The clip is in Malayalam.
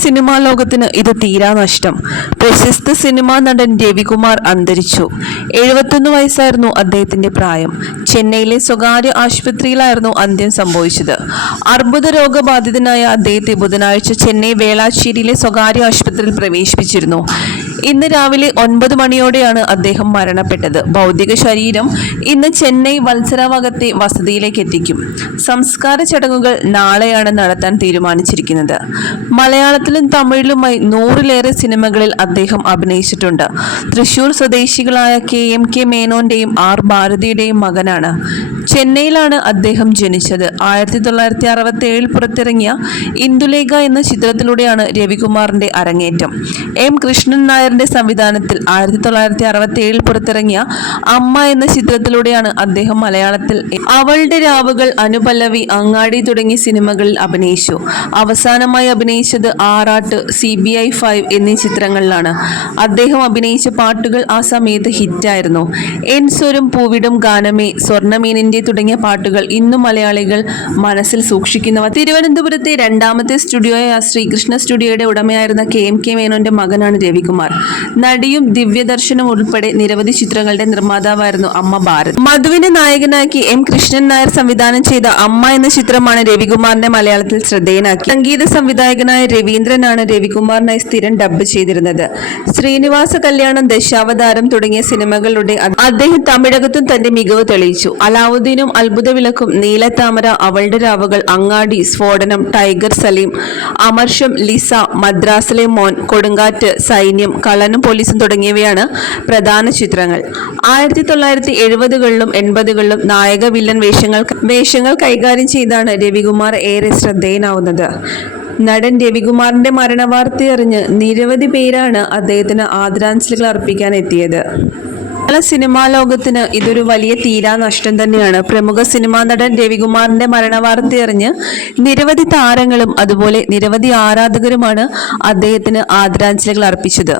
സിനിമാ ലോകത്തിന് ഇത് തീരാ നഷ്ടം. പ്രശസ്ത സിനിമാ നടൻ രവികുമാർ അന്തരിച്ചു. എഴുപത്തൊന്ന് വയസ്സായിരുന്നു അദ്ദേഹത്തിന്റെ പ്രായം. ചെന്നൈയിലെ സ്വകാര്യ ആശുപത്രിയിലായിരുന്നു അന്ത്യം സംഭവിച്ചത്. അർബുദ രോഗബാധിതനായ അദ്ദേഹത്തെ ബുധനാഴ്ച ചെന്നൈ വേളാശ്ശേരിയിലെ സ്വകാര്യ ആശുപത്രിയിൽ പ്രവേശിപ്പിച്ചിരുന്നു. ഇന്ന് രാവിലെ ഒൻപത് മണിയോടെയാണ് അദ്ദേഹം മരണപ്പെട്ടത്. ഭൗതിക ശരീരം ഇന്ന് ചെന്നൈ വത്സരവകത്തെ വസതിയിലേക്ക് എത്തിക്കും. സംസ്കാര ചടങ്ങുകൾ നാളെയാണ് നടത്താൻ തീരുമാനിച്ചിരിക്കുന്നത്. മലയാളത്തിലും തമിഴിലുമായി നൂറിലേറെ സിനിമകളിൽ അദ്ദേഹം അഭിനയിച്ചിട്ടുണ്ട്. തൃശൂർ സ്വദേശികളായ കെ എം കെ മേനോന്റെയും ആർ ഭാരതിയുടെയും മകനാണ്. ചെന്നൈയിലാണ് അദ്ദേഹം ജനിച്ചത്. ആയിരത്തി തൊള്ളായിരത്തി അറുപത്തി ഏഴിൽ പുറത്തിറങ്ങിയ ഇന്ദുലേഖ എന്ന ചിത്രത്തിലൂടെയാണ് രവികുമാറിന്റെ അരങ്ങേറ്റം. എം. കൃഷ്ണൻ നായരുടെ സംവിധാനത്തിൽ ആയിരത്തി തൊള്ളായിരത്തി അറുപത്തി ഏഴിൽ പുറത്തിറങ്ങിയ അമ്മ എന്ന ചിത്രത്തിലൂടെയാണ് അദ്ദേഹം മലയാളത്തിൽ അവളുടെ രാവുകൾ അനുപല്ലവി അങ്ങാടി തുടങ്ങിയ സിനിമകളിൽ അഭിനയിച്ചു. അവസാനമായി അഭിനയിച്ചത് ആറാട്ട് സി ബി ഐ ഫൈവ് എന്നീ ചിത്രങ്ങളിലാണ്. അദ്ദേഹം അഭിനയിച്ച പാട്ടുകൾ ആ സമയത്ത് ഹിറ്റായിരുന്നു. എൻ സ്വരം പൂവിടും ഗാനമേ സ്വർണമീനിന്റെ തുടങ്ങിയ പാട്ടുകൾ ഇന്നും മലയാളികൾ മനസ്സിൽ സൂക്ഷിക്കുന്നവ. തിരുവനന്തപുരത്തെ രണ്ടാമത്തെ സ്റ്റുഡിയോയായ ശ്രീകൃഷ്ണ സ്റ്റുഡിയോയുടെ ഉടമയായിരുന്ന കെ എം കെ മേനോന്റെ മകനാണ് രവികുമാർ. നടിയും ദിവ്യദർശനും ഉൾപ്പെടെ നിരവധി ചിത്രങ്ങളുടെ നിർമ്മാതാവായിരുന്നു അമ്മ ഭാരത്. മധുവിനെ നായകനാക്കി എം കൃഷ്ണൻ നായർ സംവിധാനം ചെയ്ത അമ്മ എന്ന ചിത്രമാണ് രവികുമാറിനെ മലയാളത്തിൽ ശ്രദ്ധേയനാക്കി. സംഗീത സംവിധായകനായ രവീന്ദ്രനാണ് രവികുമാറിനായി സ്ഥിരം ഡബ്ബ് ചെയ്തിരുന്നത്. ശ്രീനിവാസ കല്യാണം ദശാവതാരം തുടങ്ങിയ സിനിമകളുടെ അദ്ദേഹം തമിഴകത്തും തന്റെ മികവ് തെളിയിച്ചു. അലാവുദ്ദീനും അത്ഭുത വിളക്കും നീലത്താമര അവളുടെ രാവുകൾ അങ്ങാടി സ്ഫോടനം ടൈഗർ സലീം അമർഷം ലിസ മദ്രാസിലെ മോൻ കൊടുങ്കാറ്റ് സൈന്യം കള്ളനും പോലീസും തുടങ്ങിയവയാണ് പ്രധാന ചിത്രങ്ങൾ. ആയിരത്തി തൊള്ളായിരത്തി എഴുപതുകളിലും എൺപതുകളിലും നായക വില്ലൻ വേഷങ്ങൾ വേഷങ്ങൾ കൈകാര്യം ചെയ്താണ് രവികുമാർ ഏറെ ശ്രദ്ധേയനാവുന്നത്. നടൻ രവികുമാറിന്റെ മരണവാർത്തയറിഞ്ഞ് നിരവധി പേരാണ് അദ്ദേഹത്തിന് ആദരാഞ്ജലികൾ അർപ്പിക്കാൻ എത്തിയത്. മലയാള സിനിമാ ലോകത്തിന് ഇതൊരു വലിയ തീരാ നഷ്ടം തന്നെയാണ്. പ്രമുഖ സിനിമാ നടൻ രവികുമാറിന്റെ മരണവാർത്തയറിഞ്ഞ് നിരവധി താരങ്ങളും അതുപോലെ നിരവധി ആരാധകരുമാണ് അദ്ദേഹത്തിന് ആദരാഞ്ജലികൾ അർപ്പിച്ചത്.